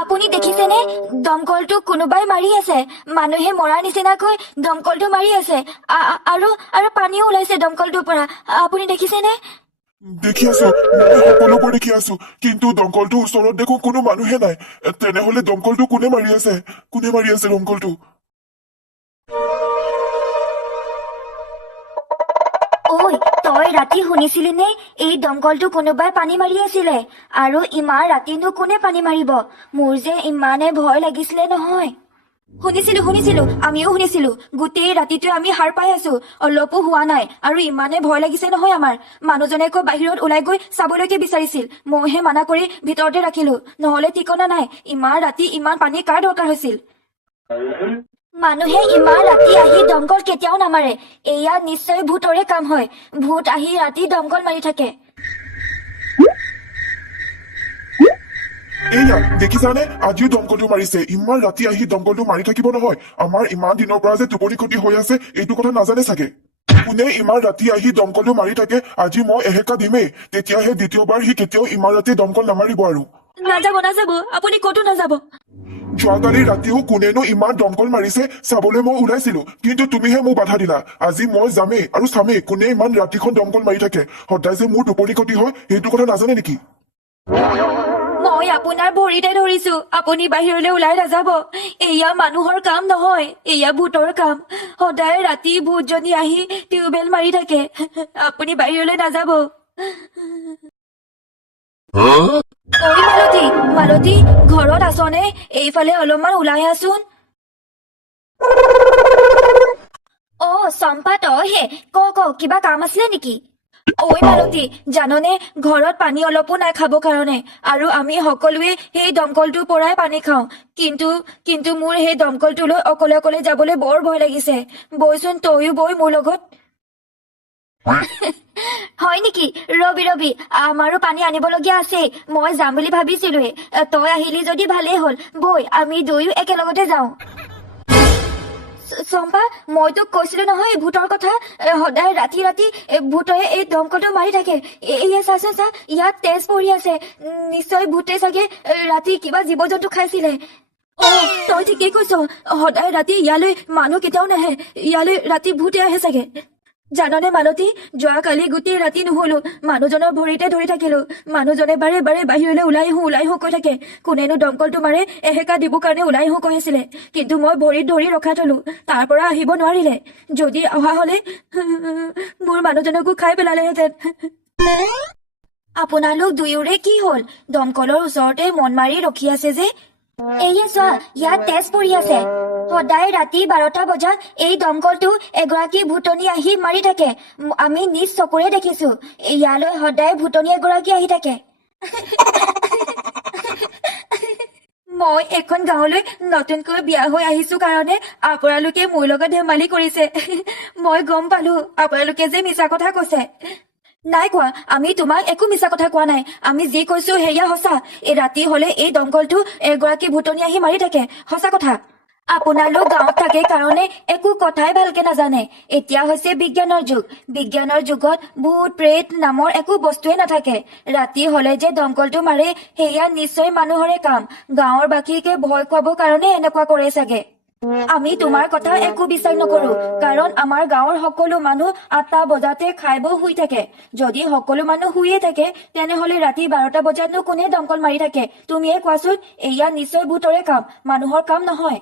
আপুনি দেখিছেনে? দমকলটো কোনোবাই মাৰি আছে। মানুহে মৰাৰ নিচিনাকৈ দমকলটো মাৰি আছে। আৰু আৰু পানীও ওলাইছে দমকলটোৰ পৰা। আপুনি দেখিছেনে? দেখি আছো। মই সকলোবোৰ দেখি আছো। কিন্তু দমকলটোৰ ওচৰত দেখো কোনো মানুহে নাই। তেনেহলে দমকলটো কোনে মাৰি আছে? কোনে মাৰি আছে দমকলটো? তই ৰাতি শুনিছিলি নে? এই দমকলটো কোনোবাই পানী মাৰি আছিলে। আৰু ইমান ৰাতিনো কোনে পানী মাৰিব? মোৰ যে ইমানে ভয় লাগিছিলে নহয়। শুনিছিলো শুনিছিলো, আমিও শুনিছিলো। গোটেই ৰাতিটোৱে আমি সাৰ পাই আছো। অলপো হোৱা নাই। আৰু ইমানে ভয় লাগিছে নহয় আমাৰ। মানুহজনে আকৌ বাহিৰত ওলাই গৈ চাবলৈকে বিচাৰিছিল। মইহে মানা কৰি ভিতৰতে ৰাখিলো। নহলে ঠিকনা নাই। ইমান ৰাতি ইমান পানী কাৰ দৰকাৰ হৈছিল? মানুহে ইমান ৰাতি আহি দমকল কেতিয়াও নামাৰে। এয়া নিশ্চয় ভূতৰে কাম হয়। ভূত আহি ৰাতি দমকল মাৰি থাকে। এইয়া দেখিছানে? আজিও দমকলটো মাৰিছে। ইমান ৰাতি আহি দমকলটো মাৰি থাকিব নহয়। আমাৰ ইমান দিনৰ পৰা যে টোপনি ক্ষতি হৈ আছে এইটো কথা নাজানে চাগে। কোনে ইমান ৰাতি আহি দমকলটো মাৰি থাকে আজি মই এহেকা দিমেই। তেতিয়াহে দ্বিতীয়বাৰ সি কেতিয়াও ইমান ৰাতি দমকল নামাৰিব আৰু। নাযাব নাযাব। আপুনি ক'তো নাযাব। যোৱাকালি ৰাতিও কোনেনো ইমান দমকল মাৰিছে চাবলৈ মই ওলাইছিলো। কিন্তু তুমিহে মোক বাধা দিলা। আজি মই যামেই আৰু চামেই কোনে ইমান ৰাতিখন দমকল মাৰি থাকে? সদায় যে মোৰ টোপনি ক্ষতি হয় সেইটো কথা নাজানে নেকি? মই আপোনাৰ ভৰিতে ধৰিছো। আপুনি বাহিৰলৈ ওলাই নাযাব। এয়া মানুহৰ কাম নহয় এয়া ভূতৰ কাম। সদায় ৰাতি ভূতজনী আহি টিউবেল মাৰি থাকে। আপুনি বাহিৰলৈ নাযাব। ঐ মালতী মালতী ঘৰত আছনে? এইফালে অলপমান ওলাই আছোন। অ চম্পা তইহে ক ক কিবা কাম আছিলে নেকি? ঐ মালতী জাননে ঘৰত পানী অলপো নাই খাব কাৰণে আৰু আমি সকলোৱে সেই দমকলটোৰ পৰাই পানী খাওঁ। কিন্তু কিন্তু মোৰ সেই দমকলটোলৈ অকলে অকলে যাবলৈ বৰ ভয় লাগিছে। বৈচোন তয়ো বৈ মোৰ লগত। হয় নেকি? ৰবি ৰবি আমাৰো পানী আনিবলগীয়া আছে। মই যাম বুলি ভাবিছিলোৱে তই আহিলি যদি ভালেই হ'ল। বৈ আমি দুয়ো একেলগতে যাওঁ। চম্পা মই তোক কৈছিলো নহয় ভূতৰ কথা। সদায় ৰাতি ৰাতি এ, ভূতৰে এই দমকলটো মাৰি থাকে। এয়া চাচোন চা ইয়াত তেজ পৰি আছে। নিশ্চয় ভূতে চাগে ৰাতি কিবা জীৱ জন্তু খাইছিলে তই ঠিকেই কৈছ। সদায় ৰাতি ইয়ালৈ মানুহ কেতিয়াও নাহে। ইয়ালৈ ৰাতি ভূতে আহে চাগে। জাননে মালতী যোৱাকালি গোটেই ৰাতি নুশুলো। মানুহজনৰ ভৰিতে ধৰি থাকিলো। মানুহজনে বাৰে বাৰে বাহিৰলৈ ওলাই আহো ওলাই আহো কৈ থাকে। কোনেনো দমকলটো মাৰে এহেকা দিবৰ কাৰণে ওলাই আহো কৈ আছিলে। কিন্তু মই ভৰিত ধৰি ৰখাই থলো। তাৰ পৰা আহিব নোৱাৰিলে। যদি অহা হলে মোৰ মানুহজনকো খাই পেলালেহেঁতেন। আপোনালোক দুয়োৰে কি হ'ল? দমকলৰ ওচৰতে মন মাৰি ৰখি আছে যে এইয়া চোৱা, ইয়াত তেজ পৰি আছে। সদায় ৰাতি বাৰটা বজাত এই দমকলটো এগৰাকী ভূতনী আহি মাৰি থাকে। আমি নিজ চকুৰে দেখিছো। ইয়ালৈ সদায় ভূতনী এগৰাকী আহি থাকে। মই এখন গাঁৱলৈ নতুনকৈ বিয়া হৈ আহিছো কাৰণে আপোনালোকে মোৰ লগত ধেমালি কৰিছে। মই গম পালো, আপোনালোকে যে মিছা কথা কৈছে। নাই কোৱা, আমি তোমাক একো মিছা কথা কোৱা নাই। আমি যি কৈছো সেয়া সঁচা। এই ৰাতি হলে এই দমকলটো এগৰাকী ভূতনী আহি মাৰি থাকে। সঁচা কথা। আপোনালোক গাঁৱত থাকে কাৰণে একো কথাই ভালকে নাজানে। এতিয়া হৈছে বিজ্ঞানৰ যুগ। বিজ্ঞানৰ যুগত ভূত, প্ৰেত নামৰ একো বস্তুৱে নাথাকে। ৰাতি হলে যে দমকলটো মাৰে, সেয়া নিশ্চয় মানুহৰে কাম। গাঁৱৰ বাকীকে ভয় খুৱাবৰ কাৰণে এনেকুৱা কৰে চাগে। আমি তোমাৰ কথা একো বিশ্বাস নকৰো, কাৰণ আমাৰ গাঁৱৰ সকলো মানুহ আঠটা বজাতে খাই বৈ শুই থাকে। যদি সকলো মানুহ শুইয়ে থাকে, তেনেহলে ৰাতি বাৰটা বজাতনো কোনে দমকল মাৰি থাকে? তুমিয়ে কোৱাচোন এয়া নিশ্চয় ভূতৰে কাম, মানুহৰ কাম নহয়।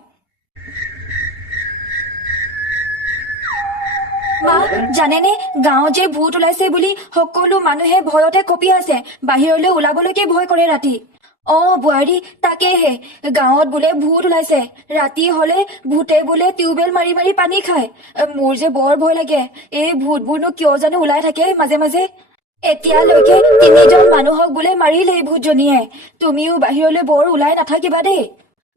মা, জানেনে, গাঁৱত যে ভূত ওলাইছে বুলি সকলো মানুহে ভয়তে কঁপি আছে, বাহিৰলৈ ওলাবলৈকে ভয় কৰে ৰাতি। অ, বোৱাৰী, তাকেহে। গাঁৱত বোলে ভূত ওলাইছে। ৰাতি হলে ভূতে বোলে টিউবেল মাৰি মাৰি পানী খায়। মোৰ যে বৰ ভয় লাগে। এই ভূতবোৰনো কিয় জানো ওলাই থাকে মাজে মাজে। এতিয়ালৈকে তিনিজন মানুহক বোলে মাৰিলে এই ভূতজনীয়ে। তুমিও বাহিৰলৈ বৰ ওলাই নাথাকিবা দেই।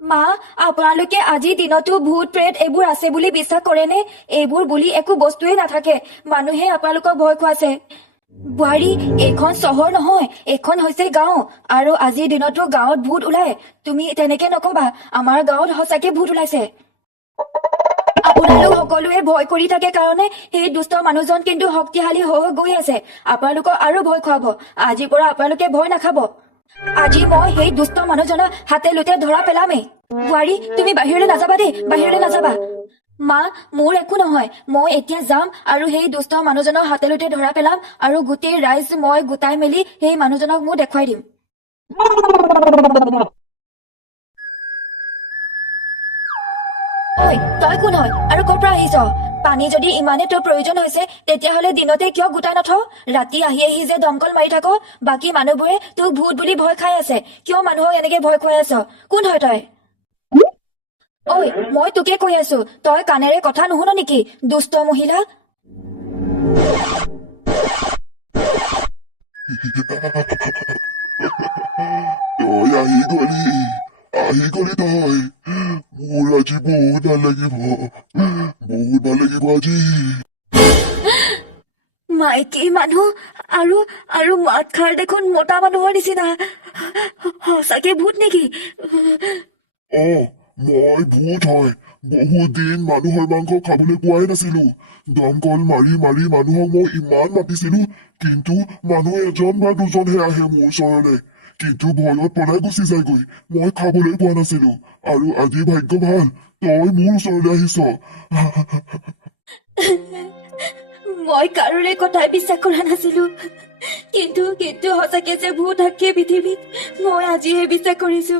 মা, আপোনালোকে আজিৰ দিনতো ভূত প্ৰেত এইবোৰ আছে বুলি বিশ্বাস কৰেনে? এইবোৰ বুলি একো বস্তুৱেই নাথাকে। মানুহে আপোনালোকক ভয় খুৱাইছে। বোৱাৰী এইখন চহৰ নহয় এইখন হৈছে গাঁও। আৰু আজিৰ দিনতো গাঁৱত ভূত ওলাই তুমি তেনেকে নকবা আমাৰ গাঁৱত সঁচাকে ভূত ওলাইছে। আপোনালোক সকলোৱে ভয় কৰি থাকে কাৰণে সেই দুষ্ট মানুহজন কিন্তু শক্তিশালী হৈ হৈ গৈ আছে। আপোনালোকক আৰু ভয় খুৱাব। আজিৰ পৰা আপোনালোকে ভয় নাখাব। আজি মই সেই দুষ্ট মানুহজনক হাতে লোতে ধৰা পেলামেই। বোৱাৰী তুমি বাহিৰলৈ নাযাবা দেই বাহিৰলৈ নাযাবা। মা মোৰ একো নহয়। মই এতিয়া যাম আৰু সেই দুষ্ট মানুহজনক লোতে ধৰা পেলাম আৰু গোটেই ৰাইজ মই গোটাই মেলি সেই মানুহজনক মোৰ দেখুৱাই দিম। তই কোন হয়? আৰু ক'ৰ পৰা আহিছ? পানী যদি ইমানে তোৰ প্ৰয়োজন হৈছে তেতিয়াহ'লে দিনতে কিয় গোটাই নথ? ৰাতি আহি আহি যে দমকল মাৰি থাক বাকী মানুহবোৰে তোক ভূত বুলি ভয় খাই আছে। কিয় মানুহক এনেকে ভয় খুৱাই আছ? কোন হয় তই? ঐ মই তোকে কৈ আছো তই কাণেৰে কথা নুশুন নেকি দুষ্ট মহিলা? তই আহি গলি আহি গলি তই। মোৰ আজি বহুত ভালো লাগিব বহুত ভালো লাগিব আজি। মাইকী মানুহ আৰু আৰু মাত খাৰ দেখোন মতা মানুহৰ নিচিনা। সঁচাকে ভূত নেকি? অ মই ভূত হয়। বহুত দিন মানুহৰ মাংস খাবলৈ পোৱাই নাছিলো। দমকল মাৰি মাৰি মানুহক মই ইমান মাতিছিলো, কিন্তু মানুহ এজন বা দুজনহে আহে মোৰ ওচৰলৈ। কিন্তু ভয়ত পলাই গুচি যায়গৈ। মই খাবলৈ পোৱা নাছিলো। আৰু আজি ভাগ্য ভালো, তই মোৰ ওচৰলৈ আহিছ। মই কাৰোৰে কথাই বিশ্বাস কৰা নাছিলো। কিন্তু কিন্তু সঁচাকে যে ভূত থাকে পৃথিৱীত, মই আজিহে বিশ্বাস কৰিছো।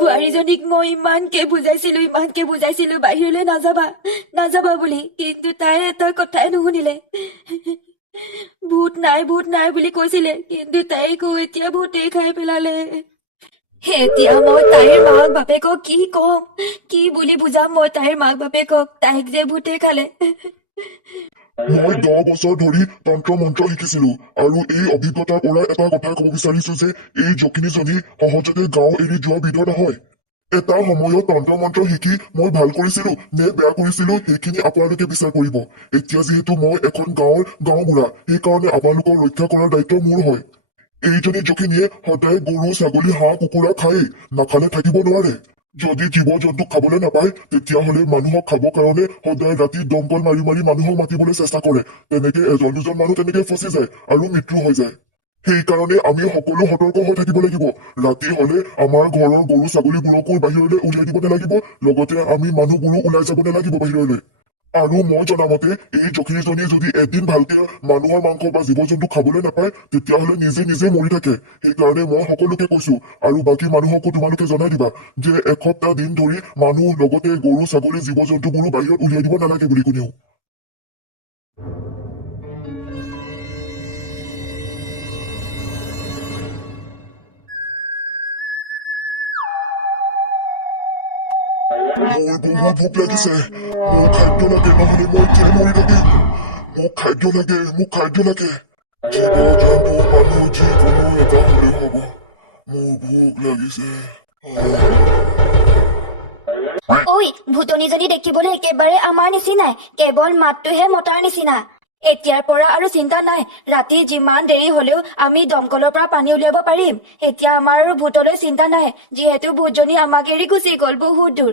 বোৱাৰীজনীক মই ইমানকে বুজাইছিলো ইমানকে বুজাইছিলো বাহিৰলৈ নাযাবা নাযাবা বুলি কিন্তু তাই এটা কথাই নুশুনিলে ভূত নাই ভূত নাই বুলি কৈছিলে কিন্তু তাইকো এতিয়া ভূতেই খাই পেলালে এতিয়া মই তাইৰ মাক বাপেকক কি কম কি বুলি বুজাম মই তাইৰ মাক বাপেকক তাইক যে ভূতে খালে মই দহ বছৰ ধৰি তন্ত্ৰ মন্ত্ৰ শিকিছিলো আৰু এই অভিজ্ঞতাৰ পৰা এটা কথা কব বিচাৰিছো যে এই যখিনীজনী সহজতে গাঁও এৰি যোৱা বিধৰ নহয় এটা সময়ত তন্ত্ৰ মন্ত্ৰ শিকি মই ভাল কৰিছিলো নে বেয়া কৰিছিলো সেইখিনি আপোনালোকে বিচাৰ কৰিব। এতিয়া যিহেতু মই এখন গাঁৱৰ গাঁওবুঢ়া সেইকাৰণে আপোনালোকক ৰক্ষা কৰাৰ দায়িত্ব মোৰ হয়। এইজনী যখিনীয়ে সদায় গৰু ছাগলী হাঁহ কুকুৰা খায়েই নাখালে থাকিব নোৱাৰে। যদি জীৱ জন্তু খাবলৈ নাপায় তেতিয়াহ'লে মানুহক খাবৰ কাৰণে সদায় ৰাতি দমকল মাৰি মাৰি মানুহক মাতিবলৈ চেষ্টা কৰে। তেনেকে এজন দুজন মানুহ তেনেকে ফচি যায় আৰু মৃত্যু হৈ যায়। সেইকাৰণে আমি সকলো সতৰ্ক হৈ থাকিব লাগিব। ৰাতি হলে আমাৰ ঘৰৰ গৰু ছাগলীবোৰকো বাহিৰলৈ উলিয়াই দিব নালাগিব। লগতে আমি মানুহবোৰো ওলাই যাব নালাগিব বাহিৰলৈ। আৰু মই জনামতে এই যখিনীজনীয়ে যদি এদিন ভালকে মানুহৰ মাংস বা জীৱ জন্তু খাবলৈ নাপায় তেতিয়াহ'লে নিজে নিজে মৰি থাকে। সেইকাৰণে মই সকলোকে কৈছো আৰু বাকী মানুহকো তোমালোকে জনাই দিবা যে এসপ্তাহ দিন ধৰি মানুহ লগতে গৰু ছাগলী জীৱ জন্তুবোৰো বাহিৰত উলিয়াই দিব নালাগে বুলি কোনেও। মোৰ বহুত ভোক লাগিছে। মোৰ খাদ্য লাগে নহলে মই এতিয়া মৰি থাকিম মোক খাদ্য লাগে, মোক খাদ্য লাগে। জীৱ, জন্তু ঐ ভূতনীজনী দেখিবলৈ একেবাৰে আমাৰ নিচিনাই। কেৱল মাতটোহে মতাৰ নিচিনা। এতিয়াৰ পৰা আৰু চিন্তা নাই। ৰাতি যিমান দেৰি হলেও আমি দমকলৰ পৰা পানী উলিয়াব পাৰিম। এতিয়া আমাৰ আৰু ভূতলৈ চিন্তা নাই। যিহেতু ভূতজনী আমাক এৰি গুচি গ'ল বহুত দূৰ।